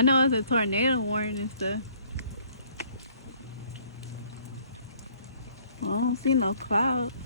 I know it's a tornado warning and stuff. I don't see no clouds.